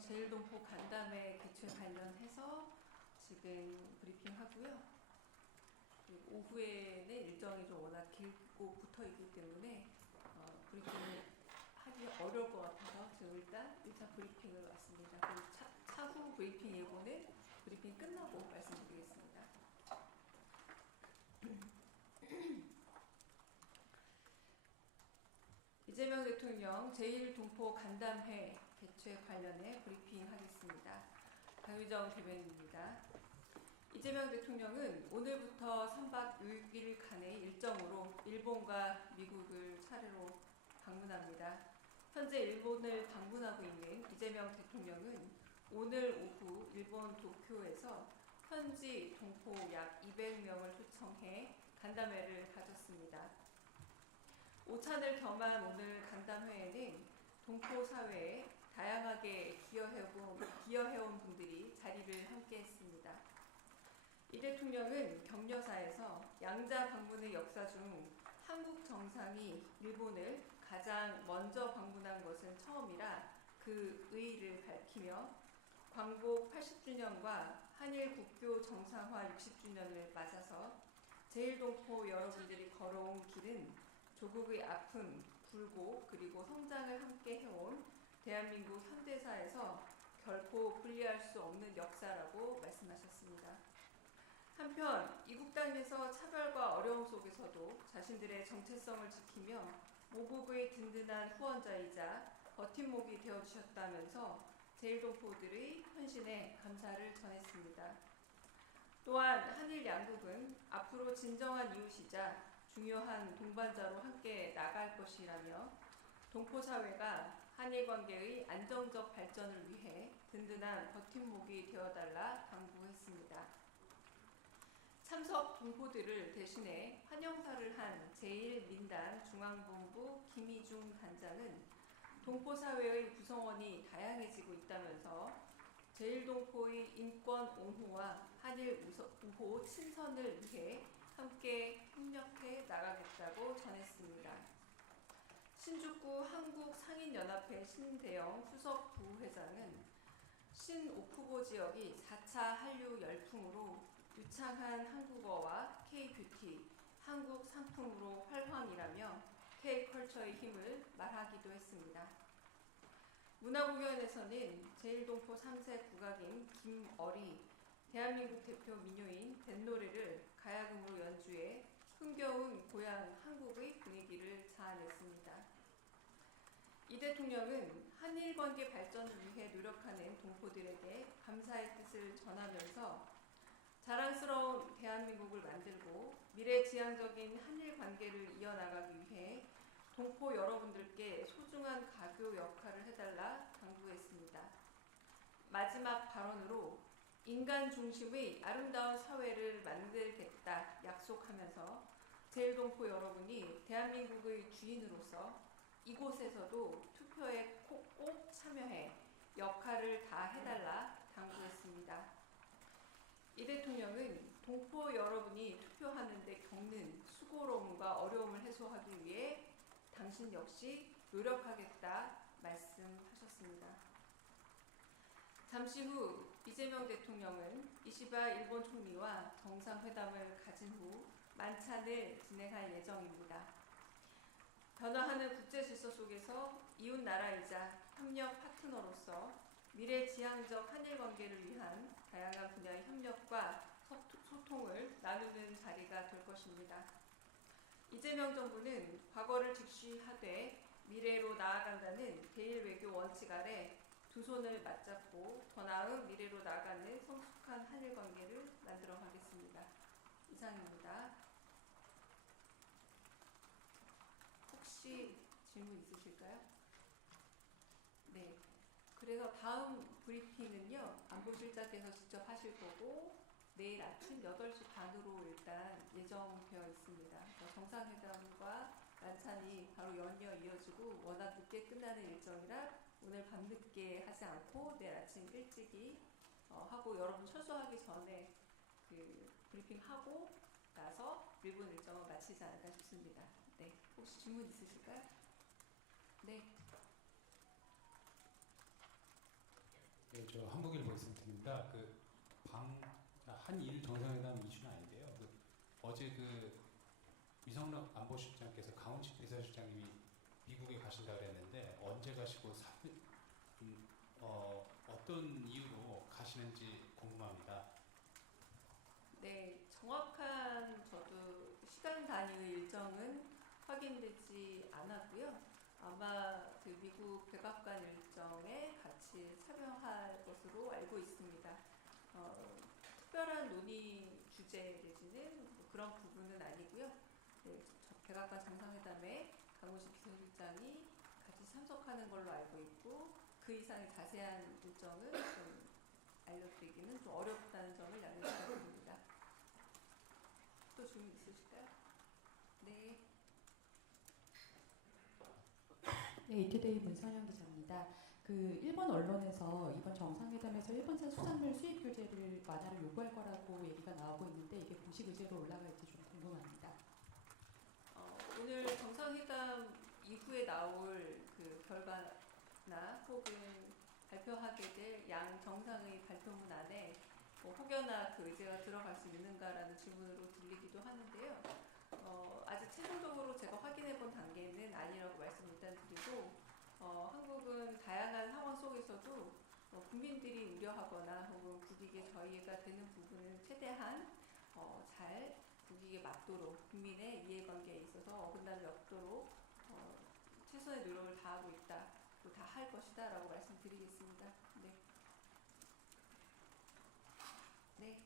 제1동포 간담회 개최 관련해서 지금 브리핑하고요. 그리고 오후에는 일정이 좀 워낙 길고 붙어있기 때문에 브리핑을 하기 어려울 것 같아서 지금 일단 1차 브리핑을 왔습니다. 그리고 차후 브리핑 예고는 브리핑 끝나고 말씀드리겠습니다. 이재명 대통령 제1동포 간담회 개최 관련해 브리핑하겠습니다. 강유정 대변인입니다. 이재명 대통령은 오늘부터 3박 6일간의 일정으로 일본과 미국을 차례로 방문합니다. 현재 일본을 방문하고 있는 이재명 대통령은 오늘 오후 일본 도쿄에서 현지 동포 약 200명을 초청해 간담회를 가졌습니다. 오찬을 겸한 오늘 간담회에는 동포 사회에 다양하게 기여해온 분들이 자리를 함께했습니다. 이 대통령은 격려사에서 양자 방문의 역사 중 한국 정상이 일본을 가장 먼저 방문한 것은 처음이라 그 의의를 밝히며 광복 80주년과 한일 국교 정상화 60주년을 맞아서 제1동포 여러분들이 걸어온 길은 조국의 아픔, 굴곡, 그리고 성장을 함께 해온 대한민국 현대사에서 결코 분리할 수 없는 역사라고 말씀하셨습니다. 한편 이국 땅에서 차별과 어려움 속에서도 자신들의 정체성을 지키며 모국의 든든한 후원자이자 버팀목이 되어주셨다면서 제1동포들의 헌신에 감사를 전했습니다. 또한 한일 양국은 앞으로 진정한 이웃이자 중요한 동반자로 함께 나갈 것이라며 동포사회가 한일 관계의 안정적 발전을 위해 든든한 버팀목이 되어달라 당부했습니다. 참석 동포들을 대신해 환영사를 한 제1민단 중앙본부 김희중 단장은 동포사회의 구성원이 다양해지고 있다면서 제1동포의 인권 옹호와 한일 우호 친선을 위해 함께 협력해 나가겠다고 전했습니다. 신주쿠 한국상인연합회 신대영 수석 부회장은 신오쿠보 지역이 4차 한류 열풍으로 유창한 한국어와 K-뷰티, 한국 상품으로 활황이라며 K-컬처의 힘을 말하기도 했습니다. 문화공연에서는 제1동포 3세 국악인 김어리, 대한민국 대표 민요인 뱃노래를 가야금으로 연주해 흥겨운 고향 한국의 분위기를 자아냈습니다. 이 대통령은 한일 관계 발전을 위해 노력하는 동포들에게 감사의 뜻을 전하면서 자랑스러운 대한민국을 만들고 미래지향적인 한일 관계를 이어나가기 위해 동포 여러분들께 소중한 가교 역할을 해달라 당부했습니다. 마지막 발언으로 인간 중심의 아름다운 사회를 만들겠다 약속하면서 제1동포 여러분이 대한민국의 주인으로서 이곳에서도 투표에 꼭 참여해 역할을 다 해달라 당부했습니다. 이 대통령은 동포 여러분이 투표하는 데 겪는 수고로움과 어려움을 해소하기 위해 당신 역시 노력하겠다 말씀하셨습니다. 잠시 후 이재명 대통령은 이시바 일본 총리와 정상회담을 가진 후 만찬을 진행할 예정입니다. 변화하는 국제질서 속에서 이웃 나라이자 협력 파트너로서 미래지향적 한일 관계를 위한 다양한 분야의 협력과 소통을 나누는 자리가 될 것입니다. 이재명 정부는 과거를 직시하되 미래로 나아간다는 대일 외교 원칙 아래 두 손을 맞잡고 더 나은 미래로 나아가는 성숙한 한일 관계를 만들어 가겠습니다. 이상입니다. 혹시 질문 있으실까요? 네. 그래서 다음 브리핑은요, 안보실장께서 직접 하실 거고, 내일 아침 8시 반으로 일단 예정되어 있습니다. 정상회담과 만찬이 바로 연이어 이어지고 워낙 늦게 끝나는 일정이라 오늘 밤늦게 하지 않고 내일 아침 일찍이 하고 여러분 철수하기 전에 그 브리핑하고 나서 일본 일정을 마치지 않을까 싶습니다. 네, 혹시 질문 있으실까요? 네. 한국일보 리슨팀입니다. 한일 정상회담 이슈는 아닌데요. 어제 위성락 안보실장께서 강훈식 비서실장님이 미국에 가신다 그랬는데 언제 가시고 어떤 이유로 가시는지 궁금합니다. 네, 정확한 저도 시간 단위의 일정은 확인되지 않았고요. 아마 미국 백악관 일정에 같이 참여할 것으로 알고 있습니다. 특별한 논의 주제 내지는 뭐 그런 부분은 아니고요. 네, 백악관 정상회담에 강훈식 비서실장이 같이 참석하는 걸로 알고 있고 그 이상의 자세한 일정은 좀 알려드리기는 좀 어렵다는 점을 양해 부탁드립니다. 또 질문 있으실까요? 네. 네, 이투데이 문선영 기자입니다. 일본 언론에서 이번 정상회담에서 일본산 수산물 수입 규제를 완화를 요구할 거라고 얘기가 나오고 있는데 이게 공식 의제로 올라갈지 좀 궁금합니다. 오늘 정상회담 이후에 나올 결과나 혹은 발표하게 될 양 정상의 발표문 안에 혹여나 의제가 들어갈 수 있는가라는 질문으로 들리기도 하는데요. 아직 최종적으로 제가 확인해 본 단계는 아니라고 말씀 일단 드리고 한국은 다양한 상황 속에서도 국민들이 우려하거나 혹은 국익에 저희가 되는 부분을 최대한 잘 국익에 맞도록 국민의 이해관계에 있어서 어긋남이 없도록 최선의 노력을 다하고 있다, 또 다 할 것이다 라고 말씀드리겠습니다. 네. 네.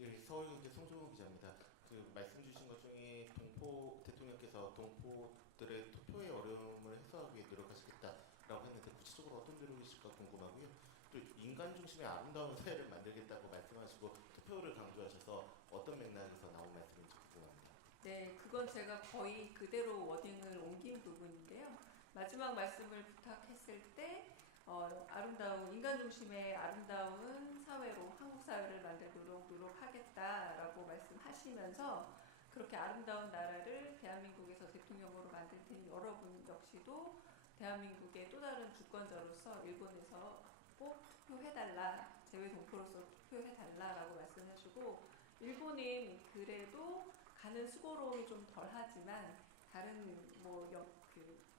예, 서울경제 송종우 기자입니다. 말씀 주신 것 중에 대통령께서 동포들의 투표의 어려움을 해소하기 위해 노력하시겠다라고 했는데 구체적으로 어떤 노력이실까 궁금하고요. 또 인간 중심의 아름다운 사회를 만들겠다고 말씀하시고 투표를 강조하셔서 어떤 맥락에서 나온 말씀인지 궁금합니다. 네, 그건 제가 거의 그대로 워딩을 옮긴 부분인데요. 마지막 말씀을 부탁했을 때 아름다운 인간 중심의 아름다운 사회로 한국 사회를 만들도록 노력하겠다라고 말씀하시면서 그렇게 아름다운 나라를 대한민국에서 대통령으로 만들 테니 여러분 역시도 대한민국의 또 다른 주권자로서 일본에서 꼭 투표해달라, 재외동포로서 투표해달라라고 말씀하시고 일본은 그래도 가는 수고로움이 좀 덜하지만 다른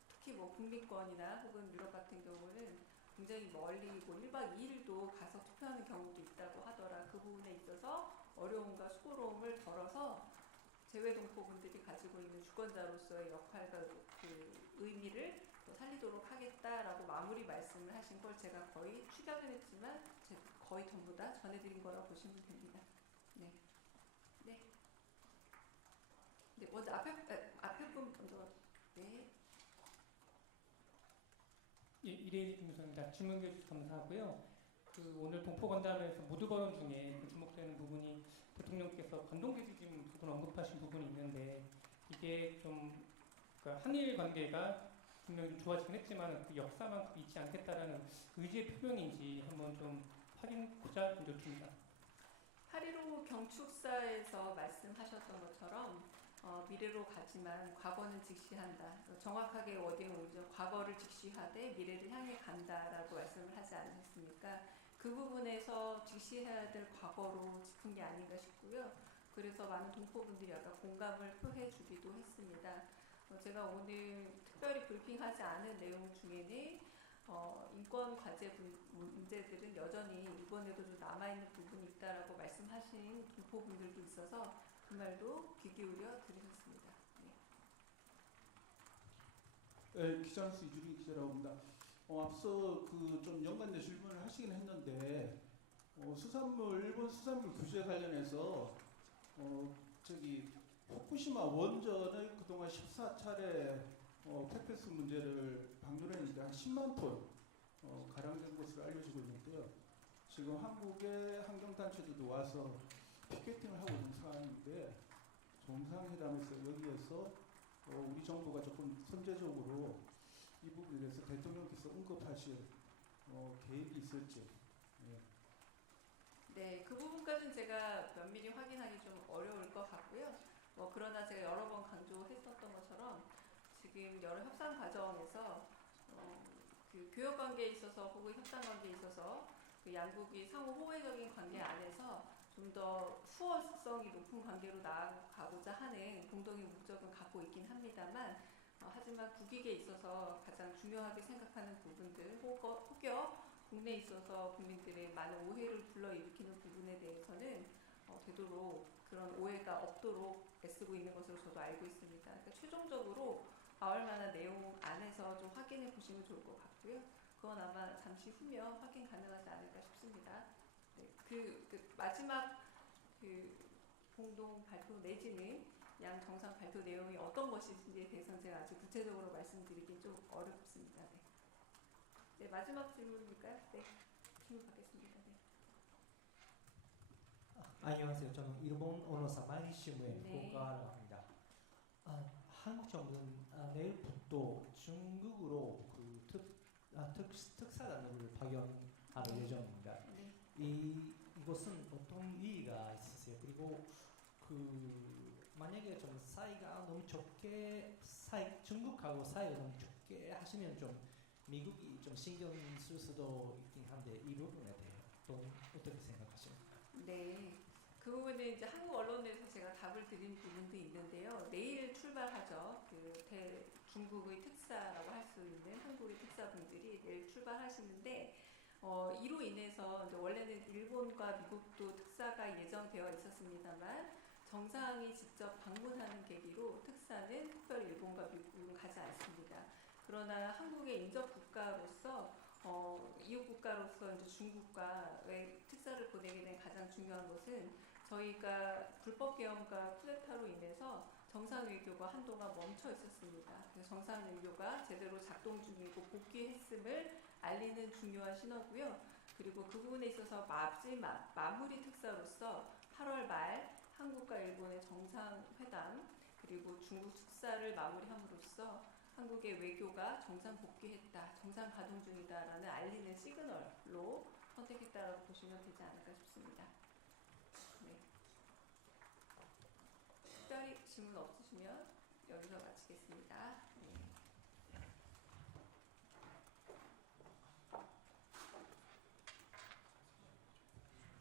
특히 국민권이나 혹은 유럽 같은 경우는 굉장히 멀리 1박 2일도 가서 투표하는 경우도 있다고 하더라. 그 부분에 있어서 어려움과 수고로움을 덜어서 재외동포분들이 가지고 있는 주권자로서의 역할과 의미를 살리도록 하겠다라고 마무리 말씀을 하신 걸 제가 거의 축약을 했지만 거의 전부 다 전해드린 거라고 보시면 됩니다. 네. 네. 네, 먼저 앞에 분 먼저. 네. 예, 이레일 김수입니다. 질문 주셔서 감사하고요. 오늘 동포간담회에서 모두 발언 중에 주목되는 부분이 대통령께서 관동기지짐 부분 언급하신 부분이 있는데 이게 좀 한일 관계가 분명히 좋아지긴 했지만 그 역사만큼 잊지 않겠다라는 의지의 표명인지 한번 좀 확인하고자 드립니다. 8.15 경축사에서 말씀하셨던 것처럼 미래로 가지만 과거는 직시한다. 정확하게 워딩을 오죠. 과거를 직시하되 미래를 향해 간다라고 말씀을 하지 않으셨습니까? 그 부분에서 직시해야 될 과거로 짚은 게 아닌가 싶고요. 그래서 많은 동포분들이 아까 공감을 표해 주기도 했습니다. 제가 오늘 특별히 브리핑하지 않은 내용 중에는 인권 과제 문제들은 여전히 일본에도 좀 남아있는 부분이 있다라고 말씀하신 동포분들도 있어서 그 말도 귀 기울여 들으셨습니다. 네. 네, 기자로서 이주리 기자라고 합니다. 앞서 좀 연관된 질문을 하시긴 했는데 일본 수산물 규제 관련해서 후쿠시마 원전의 그동안 14차례 폐패스 문제를 방류했는데 한 10만 톤 가량 된 것으로 알려지고 있는데요. 지금 한국의 환경단체들도 와서 피켓팅을 하고 있는 상황인데 정상회담에서 여기에서 우리 정부가 조금 선제적으로 이 부분에 대해서 대통령께서 언급하실 계획이 있을지. 네. 네, 그 부분까지는 제가 면밀히 확인하기 좀 어려울 것 같고요. 그러나 제가 여러 번 강조했었던 것처럼 지금 지금 여러 협상 과정에서 그 교역 관계에 있어서 혹은 협상 관계에 있어서 그 양국이 상호 호혜적인 관계 안에서 좀 더 수월성이 높은 관계로 나아가고자 하는 공동의 목적은 갖고 있긴 합니다만 하지만 국익에 있어서 가장 중요하게 생각하는 부분들 혹여 국내에 있어서 국민들의 많은 오해를 불러일으키는 부분에 대해서는 되도록 그런 오해가 없도록 애쓰고 있는 것으로 저도 알고 있습니다. 그러니까 최종적으로 나올 만한 내용 안에서 좀 확인해 보시면 좋을 것 같고요. 그건 아마 잠시 후면 확인 가능하지 않을까 싶습니다. 네, 그 마지막 그 공동 발표 내지는 양 정상 발표 내용이 어떤 것인지에 대해서는 제가 아주 구체적으로 말씀드리기 좀 어렵습니다. 네. 네, 마지막 질문일까요? 네, 질문 받겠습니다. 네. 안녕하세요. 저는 일본 언어사 마이니신문의 네. 후가라고 합니다. 한국 정부는 내일부터 중국으로 그 특사단을 파견할 예정입니다. 네. 이것은 어떤 의의가 있으세요? 그리고 만약에 좀 사이가 너무 좋게 중국하고 사이가 너무 좋게 하시면 좀 미국이 좀 신경 쓸 수도 있긴 한데 이 부분에 대해 어떻게 생각하십니까? 네. 그 부분은 이제 한국 언론에서 제가 답을 드린 부분도 있는데요. 내일 출발하죠. 중국의 특사라고 할 수 있는 한국의 특사분들이 내일 출발하시는데 이로 인해서 이제 원래는 일본과 미국도 특사가 예정되어 있었습니다만 정상이 직접 방문하는 계기로 특사는 특별히 일본과 미국은 가지 않습니다. 그러나 한국의 인접 국가로서 이웃 국가로서 이제 중국과 왜 특사를 보내게 된 가장 중요한 것은 저희가 불법 계엄과 쿠데타로 인해서 정상 외교가 한동안 멈춰 있었습니다. 그래서 정상 외교가 제대로 작동 중이고 복귀했음을 알리는 중요한 신호고요. 그리고 그 부분에 있어서 마지막 마무리 특사로서 8월 말 한국과 일본의 정상회담 그리고 중국 특사를 마무리함으로써 한국의 외교가 정상 복귀했다, 정상 가동 중이다라는 알리는 시그널로 선택했다라고 보시면 되지 않을까 싶습니다. 네. 특별히 질문 없으시면 여기서 마치겠습니다.